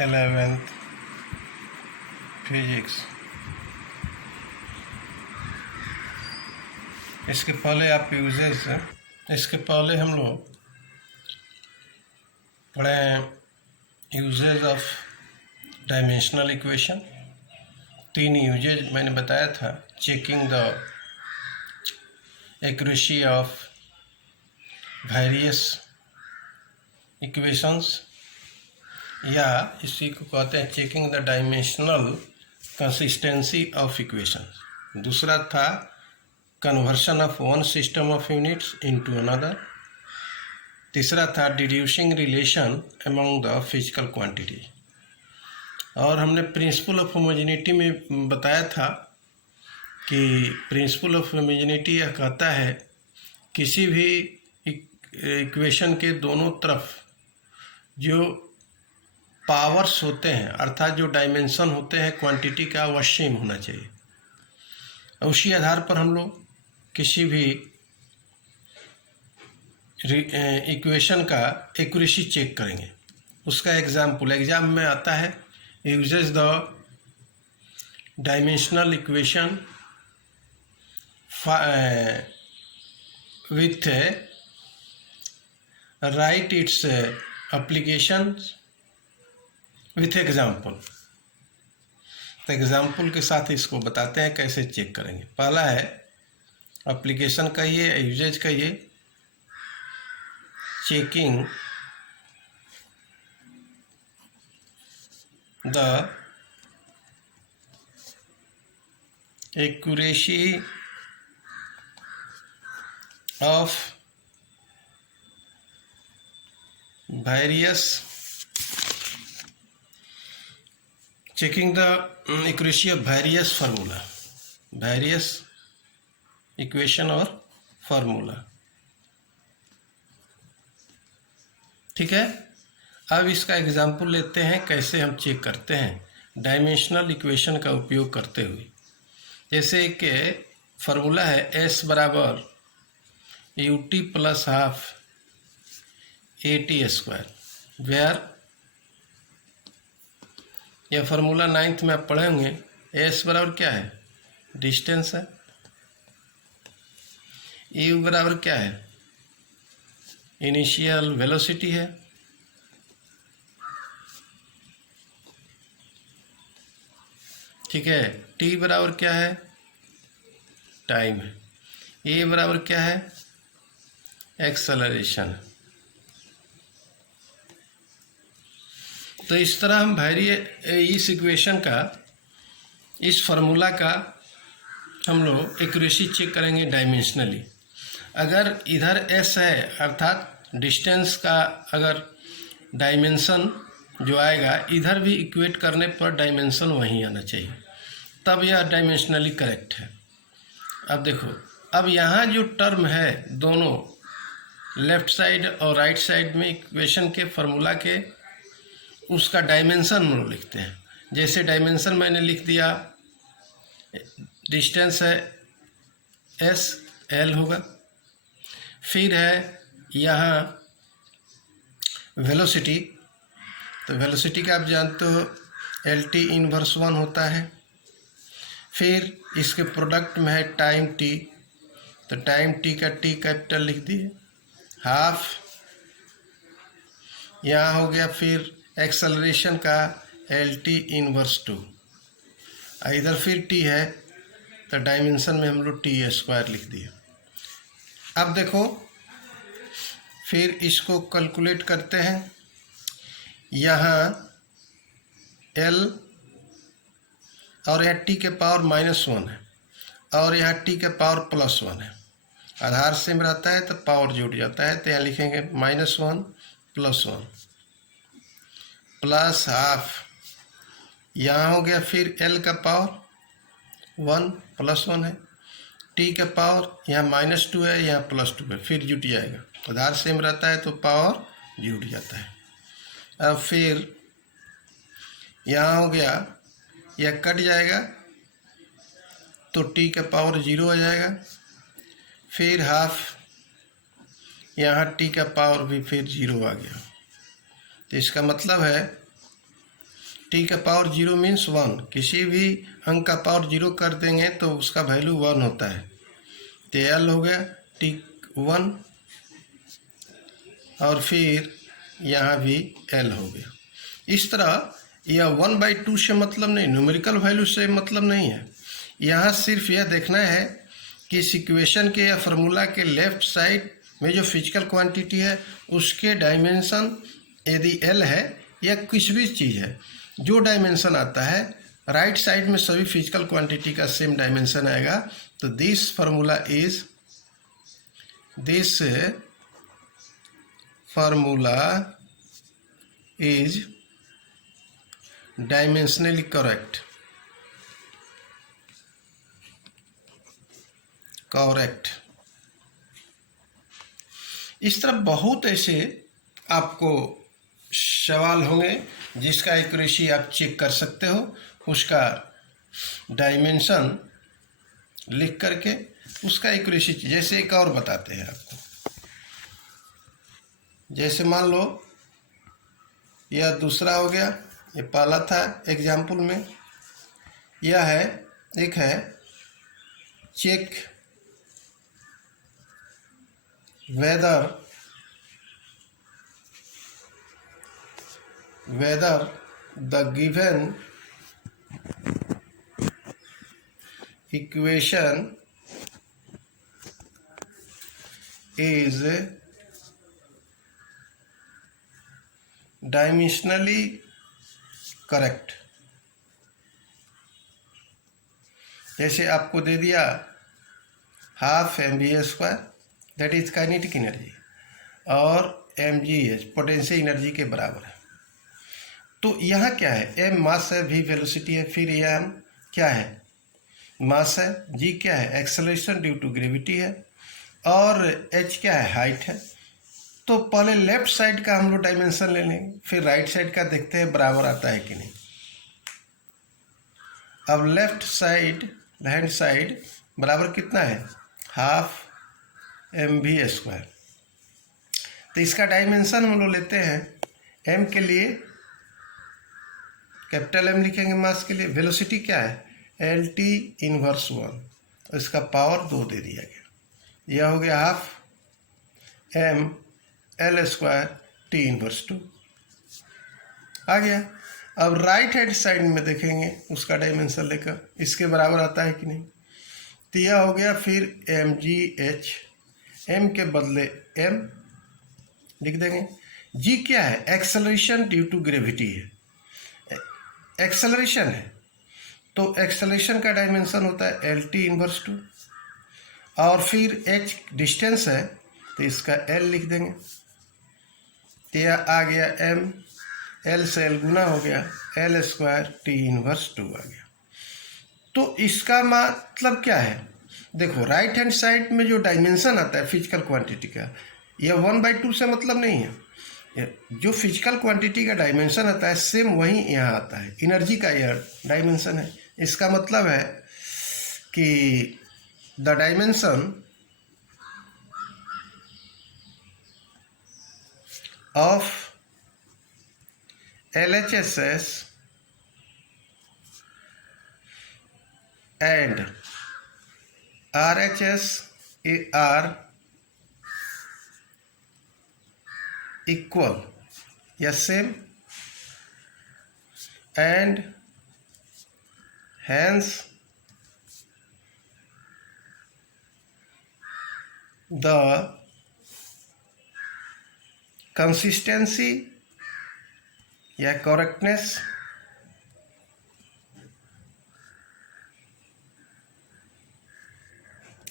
11th physics. इसके पहले आप यूजेस, इसके पहले हम लोग पढ़े uses of dimensional equation. 3 uses मैंने बताया था। Checking the accuracy of various equations, या इसी को कहते हैं checking the dimensional consistency of equations. दूसरा था conversion of one system of units into another. तीसरा था deducing relation among the physical quantity. और हमने प्रिंसिपल ऑफ होमोजेनिटी में बताया था कि प्रिंसिपल ऑफ होमोजेनिटी यह कहता है किसी भी इक्वेशन के दोनों तरफ जो पावर्स होते हैं, अर्थात जो डायमेंशन होते हैं क्वांटिटी का, वह सेम होना चाहिए। उसी आधार पर हम लोग किसी भी इक्वेशन का एक्यूरेसी चेक करेंगे। उसका एग्जाम में आता है uses the dimensional equation with write its applications with example। तो एग्जाम्पल के साथ इसको बताते हैं कैसे चेक करेंगे। पहला है एप्लीकेशन का, ये यूजेज का, ये checking the accuracy of various, checking the accuracy of various formula, various equation और फार्मूला। ठीक है, अब इसका एग्जाम्पल लेते हैं कैसे हम चेक करते हैं डायमेंशनल इक्वेशन का उपयोग करते हुए। जैसे कि फार्मूला है S बराबर ut plus half AT², where यह फार्मूला 9th में आप पढ़े होंगे। S बराबर क्या है? डिस्टेंस है। u बराबर क्या है? इनिशियल वेलोसिटी है। ठीक है, t बराबर क्या है? टाइम है। a बराबर क्या है? एक्सेलरेशन। तो इस तरह हम इस इक्वेशन का, इस फार्मूला का हम लोग एक्यूरेसी चेक करेंगे डायमेंशनली। अगर इधर s है, अर्थात डिस्टेंस का अगर डायमेंशन जो आएगा, इधर भी इक्वेट करने पर डायमेंशन वहीं आना चाहिए, तब यह डायमेंशनली करेक्ट है। अब देखो, अब यहाँ जो टर्म है दोनों लेफ्ट साइड और राइट साइड में इक्वेशन के फार्मूला के, उसका डायमेंशन हम लोग लिखते हैं। जैसे डायमेंशन मैंने लिख दिया, डिस्टेंस है s, l होगा। फिर है यहाँ वेलोसिटी, तो वेलोसिटी का आप जानते हो LT इनवर्स 1 होता है। फिर इसके प्रोडक्ट में है टाइम t, तो टाइम t का t कैपिटल लिख दिए, हाफ यहाँ हो गया। फिर एक्सेलरेशन का LT इनवर्स 2, इधर फिर t है, तो डायमेंशन में हम लोग T² लिख दिए। अब देखो, फिर इसको कैलकुलेट करते हैं। यहाँ L और यहाँ t के पावर -1 है, और यहाँ t के पावर +1 है। आधार सेम रहता है तो पावर जुड़ जाता है, तो यहाँ लिखेंगे -1 + 1 प्लस हाफ, यहाँ हो गया। फिर L का पावर 1 + 1 है, t का पावर यहाँ -2 है, यहाँ +2 है, फिर जुट जाएगा। आधार सेम रहता है तो पावर जुड़ जाता है। अब फिर यहाँ हो गया, यह कट जाएगा तो t का पावर 0 हो जाएगा। फिर हाफ, यहाँ t का पावर भी फिर 0 आ गया। तो इसका मतलब है टी का पावर 0 मीन्स 1, किसी भी अंक का पावर 0 कर देंगे तो उसका वैल्यू 1 होता है। तो एल हो गया टी 1 और फिर यहाँ भी एल हो गया। इस तरह यह 1/2 से मतलब नहीं, न्यूमेरिकल वैल्यू से मतलब नहीं है। यहाँ सिर्फ यह देखना है कि इस इक्वेशन के या फार्मूला के लेफ्ट साइड में जो फिजिकल क्वांटिटी है उसके डायमेंशन यदि एल है या किसी भी चीज़ है, जो डायमेंशन आता है राइट साइड में सभी फिजिकल क्वांटिटी का सेम डायमेंशन आएगा। तो this formula is dimensionally correct. इस तरह बहुत ऐसे आपको सवाल होंगे जिसका एक्यूरेसी आप चेक कर सकते हो, उसका डायमेंशन लिख करके उसका एक्यूरेसी। जैसे एक और बताते हैं आपको, जैसे मान लो यह दूसरा हो गया, ये पहला था एग्जाम्पल में। यह है, एक है check whether the given equation is dimensionally correct। जैसे आपको दे दिया half mv² that is kinetic energy और mgh पोटेंशियल एनर्जी के बराबर है। तो यहाँ क्या है, m मास है, v वेलोसिटी है, फिर यह m क्या है, मास है, g क्या है, एक्सेलरेशन ड्यू टू ग्रेविटी है, और h क्या है, हाइट है। तो पहले लेफ्ट साइड का हम लोग डायमेंशन ले लेंगे, फिर राइट साइड का देखते हैं बराबर आता है कि नहीं। अब लेफ्ट हैंड साइड बराबर कितना है, हाफ mv²। तो इसका डायमेंशन हम लोग लेते हैं, m के लिए कैपिटल M लिखेंगे मास के लिए, वेलोसिटी क्या है LT इनवर्स 1, और इसका पावर 2 दे दिया गया। यह हो गया half m L² T inverse 2 आ गया। अब राइट हैंड साइड में देखेंगे उसका डायमेंशन लेकर इसके बराबर आता है कि नहीं। तो यह हो गया फिर mgh, m के बदले m लिख देंगे। g क्या है, एक्सेलरेशन ड्यू टू ग्रेविटी है, एक्सेलरेशन है, तो एक्सेलरेशन का डायमेंशन होता है LT इनवर्स 2, और फिर h डिस्टेंस है तो इसका L लिख देंगे। तो यह आ गया m, L से L गुना हो गया, L² T इनवर्स 2 आ गया। तो इसका मतलब क्या है, देखो राइट हैंड साइड में जो डायमेंशन आता है फिजिकल क्वांटिटी का, यह 1/2 से मतलब नहीं है। जो फिजिकल क्वांटिटी का डायमेंशन आता है सेम वही यहाँ आता है, एनर्जी का यह डायमेंशन है। इसका मतलब है कि the dimension of LHSS and RHS are equal, yes same, and hence the consistency या correctness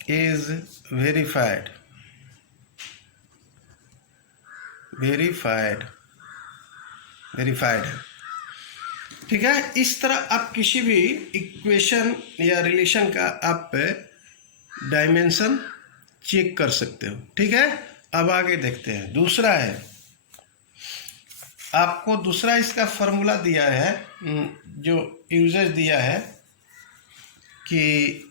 is verified है। ठीक है, इस तरह आप किसी भी इक्वेशन या रिलेशन का आप डायमेंशन चेक कर सकते हो। ठीक है, अब आगे देखते हैं। दूसरा है, आपको दूसरा इसका फॉर्मूला दिया है, जो यूजेज दिया है कि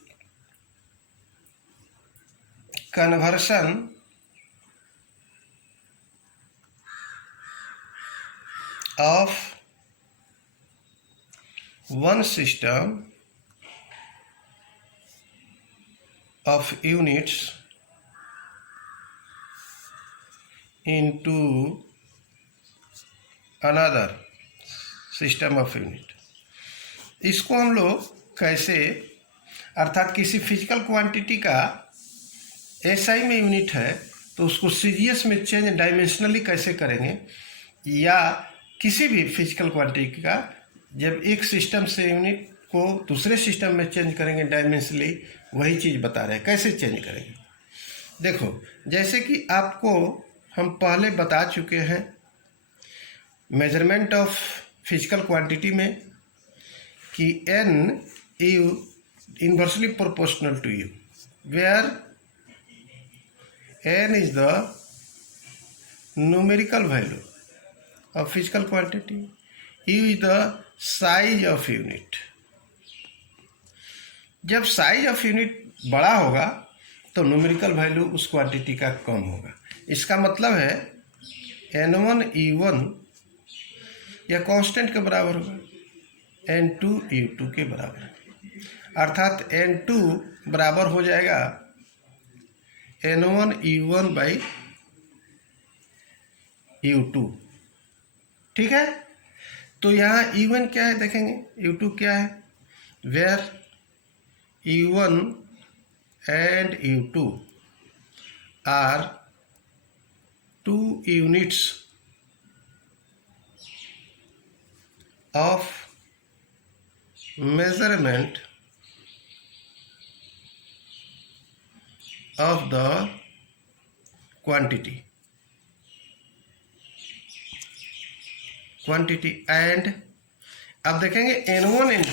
conversion of one system of units into another system of unit। इसको हम लोग कैसे, अर्थात किसी फिजिकल क्वांटिटी का एसआई में यूनिट है तो उसको सीजीएस में चेंज डायमेंशनली कैसे करेंगे, या किसी भी फिजिकल क्वांटिटी का जब एक सिस्टम से यूनिट को दूसरे सिस्टम में चेंज करेंगे डायमेंशनली, वही चीज़ बता रहे हैं कैसे चेंज करेंगे। देखो, जैसे कि आपको हम पहले बता चुके हैं मेजरमेंट ऑफ फिजिकल क्वांटिटी में कि n u inversely proportional to u, where n is the numerical value of physical quantity, u is the size of unit। जब साइज ऑफ यूनिट बड़ा होगा तो न्यूमेरिकल वैल्यू उस क्वांटिटी का कम होगा। इसका मतलब है n1 u1 यह कांस्टेंट के बराबर होगा, n2 u2 के बराबर, अर्थात n2 बराबर हो जाएगा n1 u1 बाई u2। ठीक है, तो यहाँ u1 क्या है देखेंगे, u2 क्या है, where u1 and u2 are two units of measurement of the quantity and अब देखेंगे n1 n2,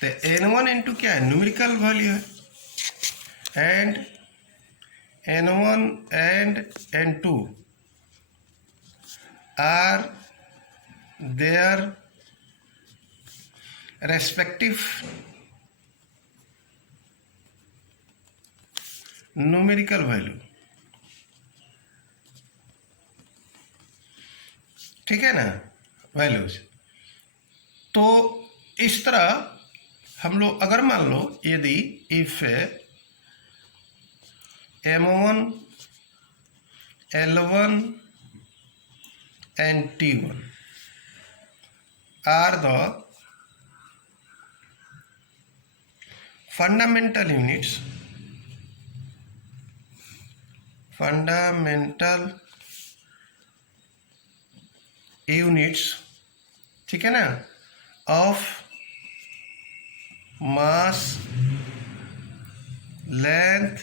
तो n1 n2 क्या है, न्यूमेरिकल वैल्यू है, and n1 and n2 are their respective numerical value। ठीक है ना, वैल्यूज। तो इस तरह हम लोग अगर मान लो यदि if m1 l1 and t1 are the fundamental units ठीक है ना, of mass length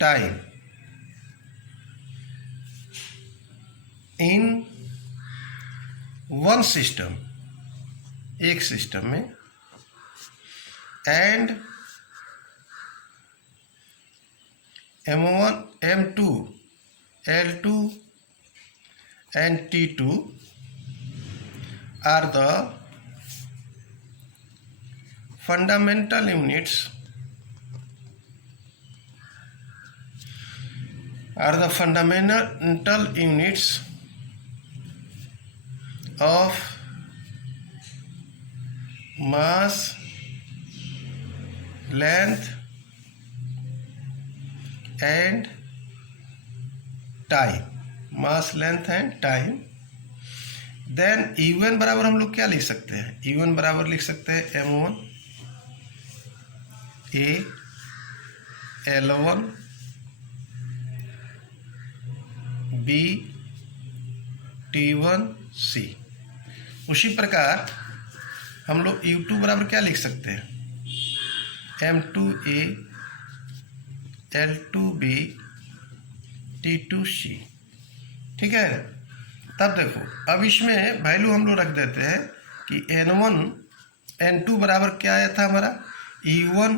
time in one system, एक सिस्टम में, and m1 m2 l2 and t2 are the fundamental units of mass length and time, mass length and time. Then u1 बराबर हम लोग क्या लिख सकते हैं, u1 बराबर लिख सकते हैं m1 a l1 b t1 c। उसी प्रकार हम लोग u2 बराबर क्या लिख सकते हैं, m2 a l2 b t2 c। ठीक है, तब देखो अब इसमें वैल्यू हम लोग रख देते हैं कि n1 n2 बराबर क्या आया था हमारा, u1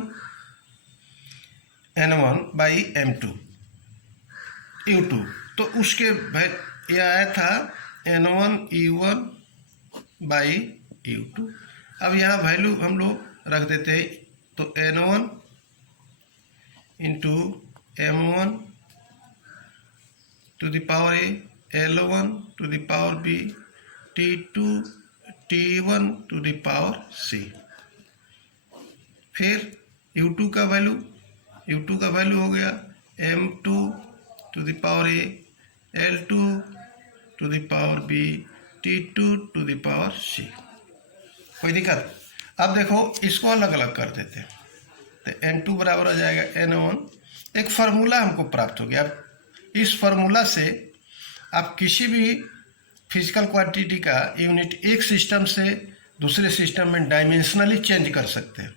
n1 by m2 u2, तो उसके ये आया था n1 u1 बाई u2। अब यहाँ वैल्यू हम लोग रख देते हैं, तो n1 into m1 to the power a, l1 to the power b, t2 T1 to the power C। फिर U2 का वैल्यू हो गया M2 to the power A, L2 to the power B, T2 to the power C। कोई दिक्कत? अब देखो इसको अलग अलग कर देते हैं, तो N2 बराबर हो जाएगा N1। एक फार्मूला हमको प्राप्त हो गया। इस फार्मूला से आप किसी भी फिजिकल क्वांटिटी का यूनिट एक सिस्टम से दूसरे सिस्टम में डायमेंशनली चेंज कर सकते हैं।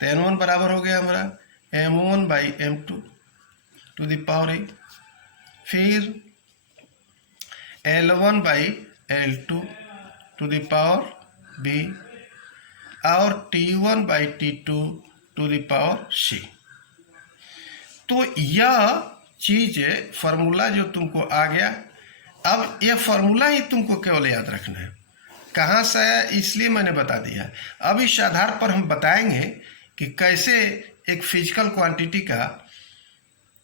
तो N1 बराबर हो गया हमारा M1 by M2 to the power A, फिर L1 by L2 to the power B, और T1 by T2 to the power C। तो यह चीज फार्मूला जो तुमको आ गया, अब यह फार्मूला ही तुमको केवल याद रखना है। कहाँ से आया इसलिए मैंने बता दिया। अब इस आधार पर हम बताएंगे कि कैसे एक फिजिकल क्वांटिटी का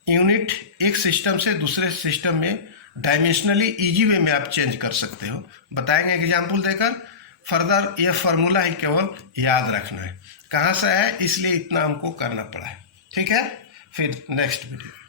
यूनिट एक सिस्टम से दूसरे सिस्टम में डायमेंशनली इजी वे में आप चेंज कर सकते हो। बताएंगे एग्जाम्पल देकर। फर्दर यह फार्मूला ही केवल याद रखना है। कहाँ से आया इसलिए इतना हमको करना पड़ा है। ठीक है, फिर नेक्स्ट वीडियो।